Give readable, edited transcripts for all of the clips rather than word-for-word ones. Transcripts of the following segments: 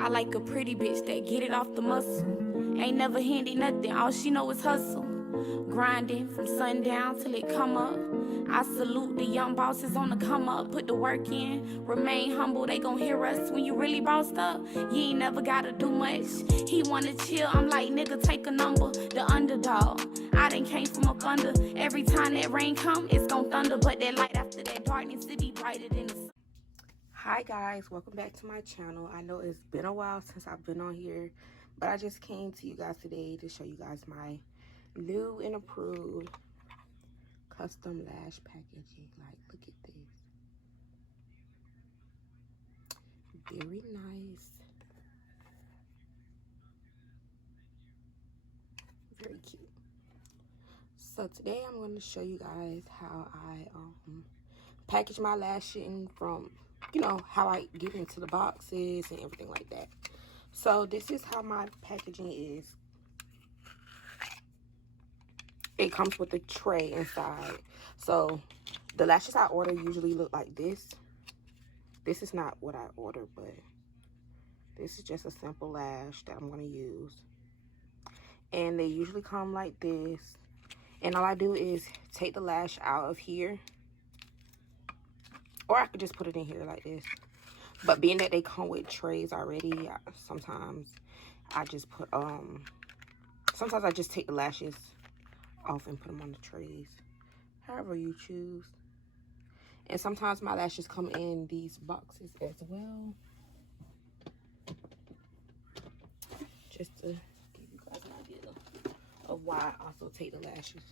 I like a pretty bitch that get it off the muscle. Ain't never handy nothing, all she know is hustle. Grinding from sundown till it come up. I salute the young bosses on the come up. Put the work in, remain humble, they gon' hear us. When you really bossed up, you ain't never gotta do much. He wanna chill, I'm like, nigga, take a number. The underdog, I done came from up under. Every time that rain come, it's gon' thunder. But that light after that darkness, it be brighter than the sun. Hi guys, welcome back to my channel. I know it's been a while since I've been on here, but I just came to you guys today to show you guys my new and approved custom lash packaging. Like, look at this. Very nice. Very cute. So today I'm going to show you guys how I package my lashing from, you know, how I get into the boxes and everything like that. So this is how my packaging is. It comes with a tray inside. So the lashes I order usually look like this. This is not what I ordered, but this is just a simple lash that I'm going to use. And they usually come like this. And all I do is take the lash out of here. Or I could just put it in here like this. But being that they come with trays already, sometimes I just put, sometimes I just take the lashes off and put them on the trays. However you choose. And sometimes my lashes come in these boxes as well. Just to give you guys an idea of why I also take the lashes.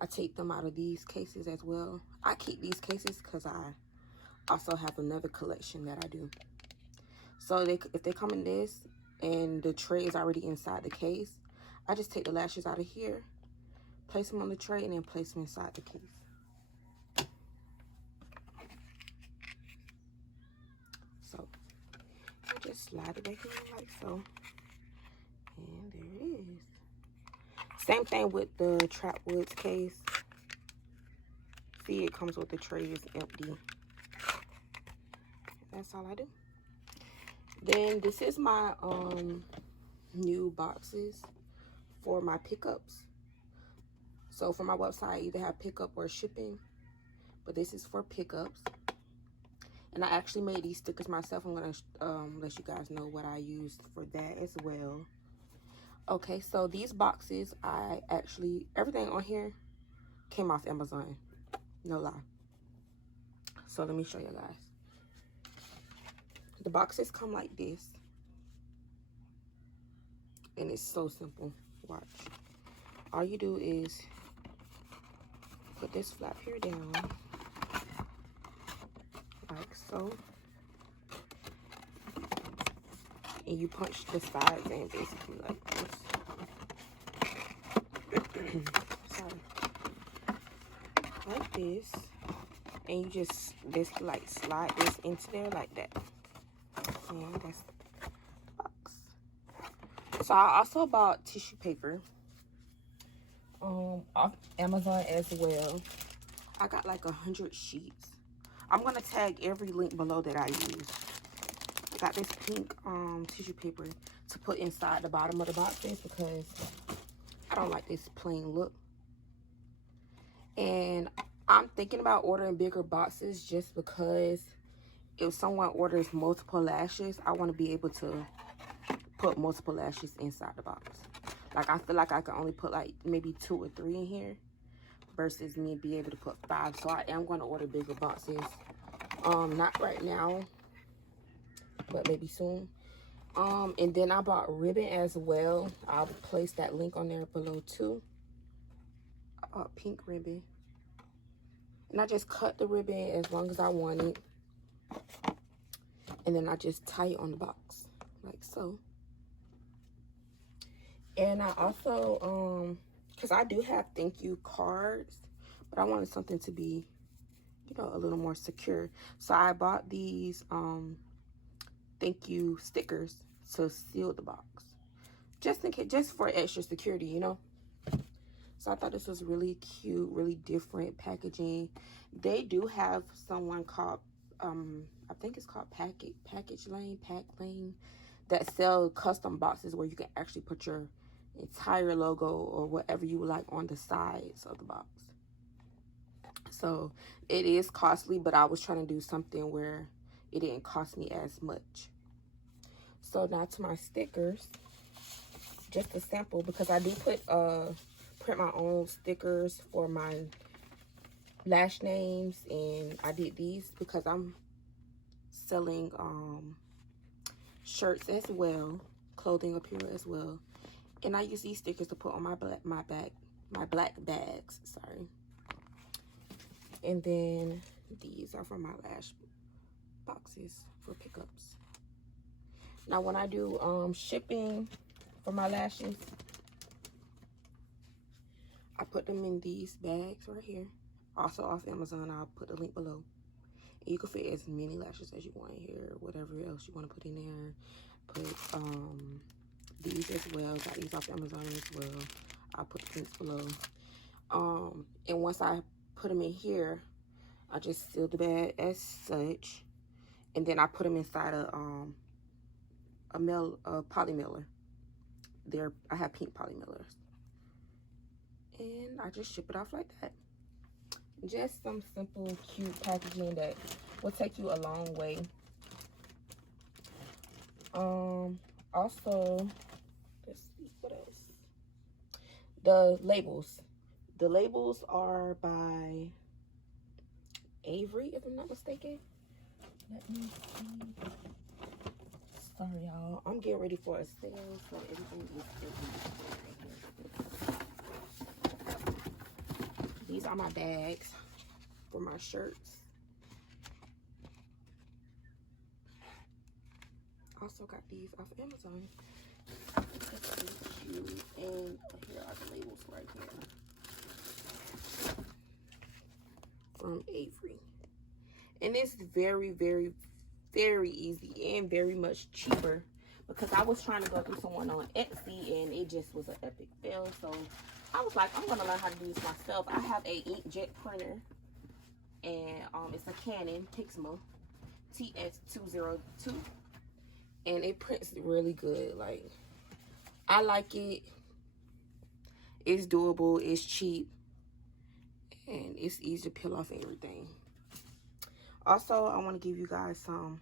I take them out of these cases as well. I keep these cases because I also have another collection that I do. So if they come in this and the tray is already inside the case, I just take the lashes out of here, place them on the tray, and then place them inside the case. So I just slide it back in like so. And there it is. Same thing with the Trap Woods case. See, it comes with the tray is empty. That's all I do. Then this is my new boxes for my pickups. So for my website, I either have pickup or shipping, but this is for pickups. And I actually made these stickers myself. I'm gonna let you guys know what I used for that as well. Okay, so these boxes, everything on here came off Amazon. No lie. So let me show you guys. The boxes come like this. And it's so simple. Watch. All you do is put this flap here down. Like so. And you punch the sides in basically like this. Sorry. Like this. And you just basically like slide this into there like that. And that's the box. So I also bought tissue paper off Amazon as well. I got like 100 sheets. I'm gonna tag every link below that I use. I got this pink tissue paper to put inside the bottom of the boxes because I don't like this plain look. And I'm thinking about ordering bigger boxes just because if someone orders multiple lashes, I want to be able to put multiple lashes inside the box. Like, I feel like I can only put like maybe 2 or 3 in here versus me be able to put 5. So I am going to order bigger boxes. Not right now, but maybe soon. And then I bought ribbon as well. I'll place that link on there below too. I bought pink ribbon. And I just cut the ribbon as long as I want it. And then I just tie it on the box like so. And I also, because I do have thank you cards, but I wanted something to be, you know, a little more secure. So I bought these thank you stickers to seal the box. Just in case, just for extra security, you know. So I thought this was really cute, really different packaging. They do have someone called, I think it's called Pack Lane. that sell custom boxes where you can actually put your entire logo or whatever you would like on the sides of the box. So it is costly, but I was trying to do something where it didn't cost me as much. So now to my stickers, just a sample, because I do print my own stickers for my lash names, and I did these because I'm selling shirts as well, clothing apparel as well, and I use these stickers to put on my black bags, sorry. And then these are for my lash boxes for pickups. Now when I do shipping for my lashes, I put them in these bags right here, also off Amazon. I'll put the link below. And you can fit as many lashes as you want here, whatever else you want to put in there. Put these as well, got these off Amazon as well. I'll put the links below. And once I put them in here, I just seal the bag as such, and then I put them inside a poly mailer. I have pink poly mailers, and I just ship it off like that. Just some simple, cute packaging that will take you a long way. Also, let's see what else. The labels. The labels are by Avery, if I'm not mistaken. Let me see. Sorry, y'all. I'm getting ready for a sale, so everything is right here. These are my bags for my shirts. Also got these off Amazon. That's really cute. And here are the labels right here. From Avery. And it's very, very, very easy and very much cheaper, because I was trying to go through someone on Etsy and it just was an epic fail. So I was like, I'm gonna learn how to do this myself. I have a inkjet printer, and it's a Canon Pixma TS202, and it prints really good. Like, I like it. It's doable, it's cheap, and it's easy to peel off everything. Also, I want to give you guys some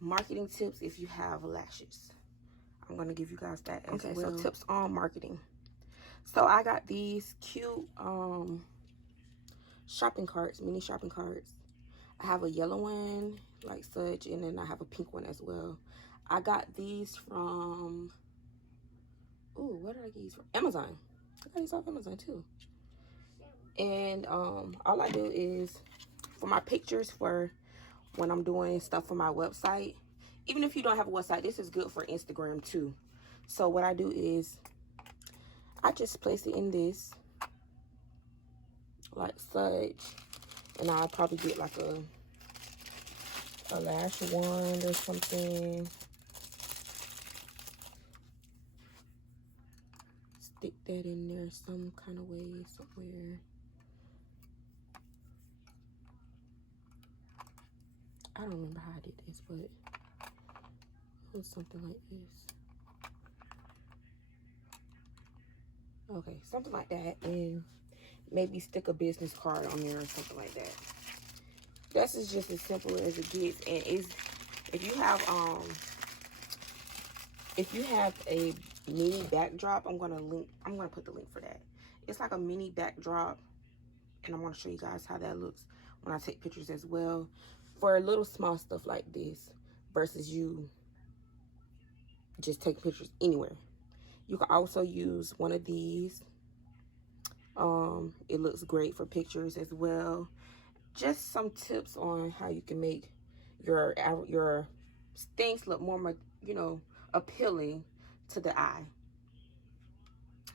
marketing tips if you have lashes. I'm going to give you guys that as well. Okay, so tips on marketing. So I got these cute shopping carts, mini shopping carts. I have a yellow one like such, and then I have a pink one as well. I got these from, where did I get these from? Amazon. I got these off Amazon too. And all I do is, for my pictures, for when I'm doing stuff for my website, even if you don't have a website, this is good for Instagram too. So what I do is I just place it in this like such, and I'll probably get like a lash wand or something, stick that in there some kind of way somewhere. I don't remember how I did this, but it was something like this. Okay, something like that, and maybe stick a business card on there or something like that. This is just as simple as it gets. And if you have a mini backdrop, I'm gonna put the link for that. It's like a mini backdrop, and I'm gonna show you guys how that looks when I take pictures as well, for a little small stuff like this, versus you just take pictures anywhere. You can also use one of these. It looks great for pictures as well. Just some tips on how you can make your things look more, appealing to the eye.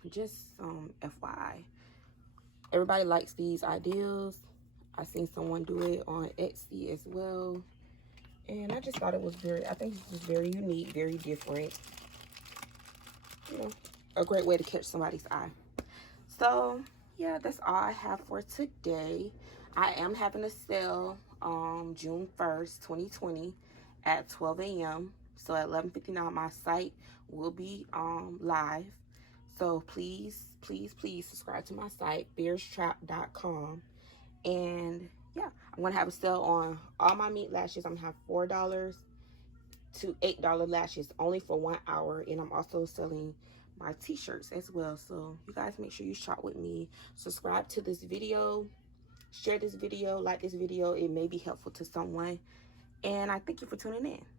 Just FYI. Everybody likes these ideas. I seen someone do it on Etsy as well, and I just thought it was I think it's just very unique, very different. A great way to catch somebody's eye. So yeah, that's all I have for today. I am having a sale June 1st, 2020 at 12 a.m. So at 11:59, my site will be live. So please subscribe to my site, beardstrap.com. And yeah, I'm gonna have a sale on all my mink lashes. I'm gonna have $4 to $8 lashes only for 1 hour, and I'm also selling my t-shirts as well. So you guys make sure you shop with me. Subscribe to this video, share this video, like this video. It may be helpful to someone, and I thank you for tuning in.